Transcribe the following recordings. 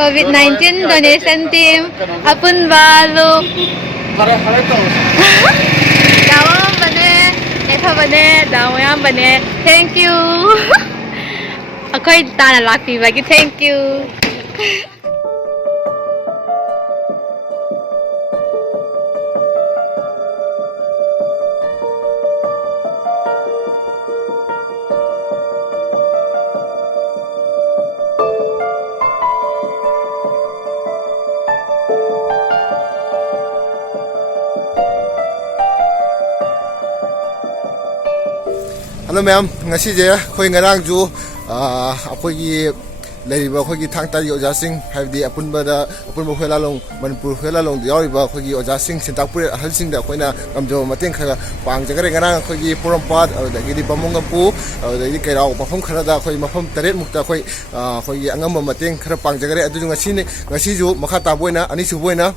COVID-19 donation team apun baluk dawam bane etha bane dawam bane thank you akoi tana lakpi bagi thank you Hello ma'am, ngasi je khoi ngarang ju akhoi leiba khoi gi thang tari oja sing haibdi apunba khela long manipur khela long yauriba khoi gi oja sing sintakpur hal sing da khoina kamjo mateng kha pang jagare ngarang khoi gi porampat da gi pamunga pu da gi kairao mafam khara da khoi mafam taret mukta khoi gi angam mateng khara pang jagare adu ngasi ju makha ta boina ani su boina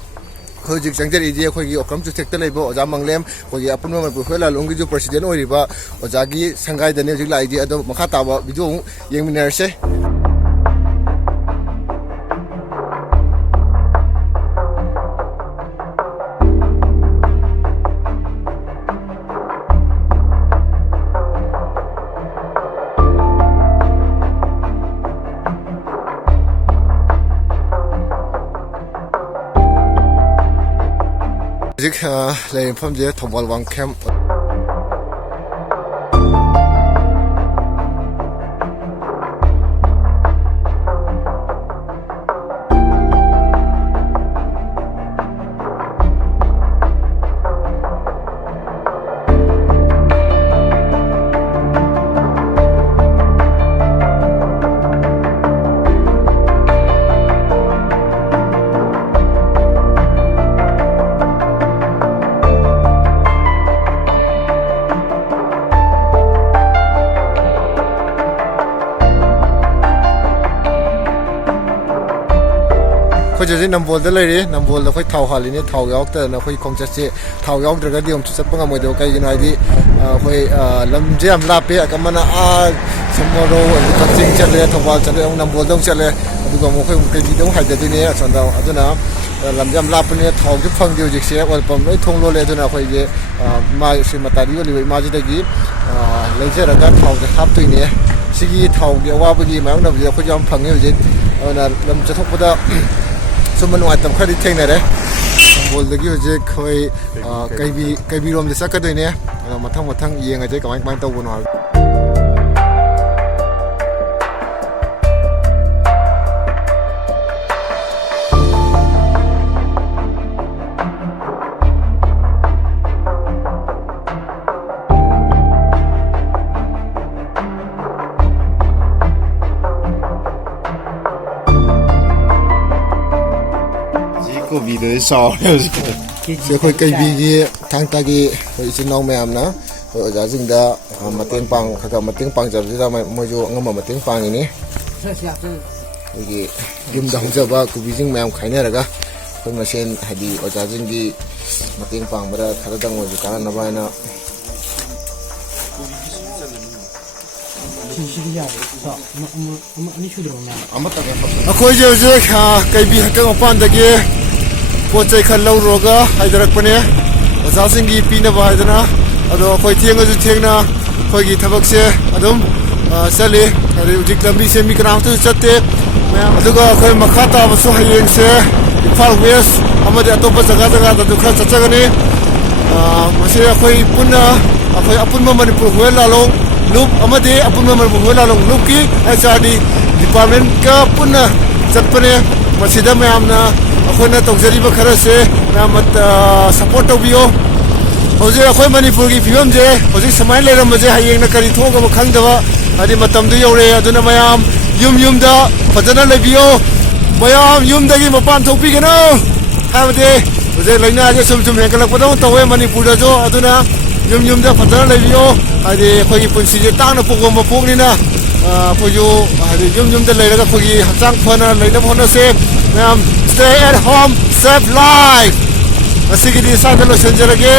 Hojik Sangjari J. Hogi Okam to take the labor or Zamanglem, Hogi Apun Puela Longi President Oriba, Ozagi, Sangai, the New idea of Makatawa, Bidu, Young Nurse. Lấy phong chế thòng vào vòng camp Jadi nambol dah lagi, nambol dah kau tahu hal ini tahu ya, kita nak kau kongsi tahu ya, terus dia untuk cepat pengamu itu kau ini ada kau lamjam lapi, akan mana semua orang kacing cile, thawal cile, orang nambol dong cile, itu kamu kau jadi dong hajat ini ya, contoh itu na lamjam lapi ni tahu tu fang dia jadi siapa, walaupun itu thong lole itu na kau ini mai si matari wali mai jadi lagi, lejar agak tahu tu hab tu ini, segi tahu dia wabah dia, macam mana dia kau jam fang ni jadi, na lamjam tu pada Suman watam khari theng na re bol dagi hoje khoi kaibi rom de sakadoi ne mathang yeng aje kamai kamai tawbo no video sau sẽ khôi cây bì thang ta gi khôi xin nong mềm na khôi giá dừng da mà tiếng pang khaka mà tiếng pang giờ ra mà mua vô ngâm mà tiếng pang ini gi dim dong giờ ba ku bì dừng mềm khai này ra khôi mà sen hay đi ở giá dừng gi mà tiếng pang mà ra khara dang mua cả na ba na khôi giờ cây bì cái ngọc pan dagi Pot cai khan lau roga haidarak pane oza singi pina ba haidana ado khoi thianga ju thengna khoi gi thabak se adum sale ari ujik lambi se mi kram tu chatte aduga khoi makhata basu hayeng se Imphal West amade atopa jaga da du kha chachagani mase khoi punna khoi apunma Manipur huela long loop amade apunma Manipur huela long loop ki HRD department ka punna chatpane masida mayamna अखोना तौजरीब खरसे नामत support तौबियो होजे अखोय मणिपुर की film जे होजे समाय लेरम जे हायेंग न करी थोग म खंगदवा आदि मतम दु यौरे अदुना मयाम युम दा फजना लेबियो मयाम युम दगी मपान थोपी गनो हाबदे होजे लैना जे सुम हेकलक पदो तवे मणिपुर जो अदुना युम दा फजना लेबियो आदि खोगी पुंसी जे तांग न पोगो म पोगनिना खोयो आदि युम दा लेरगा खोगी हचांग फना लेना फोना से ma'am stay at home save life asigi di sa dalo senjarage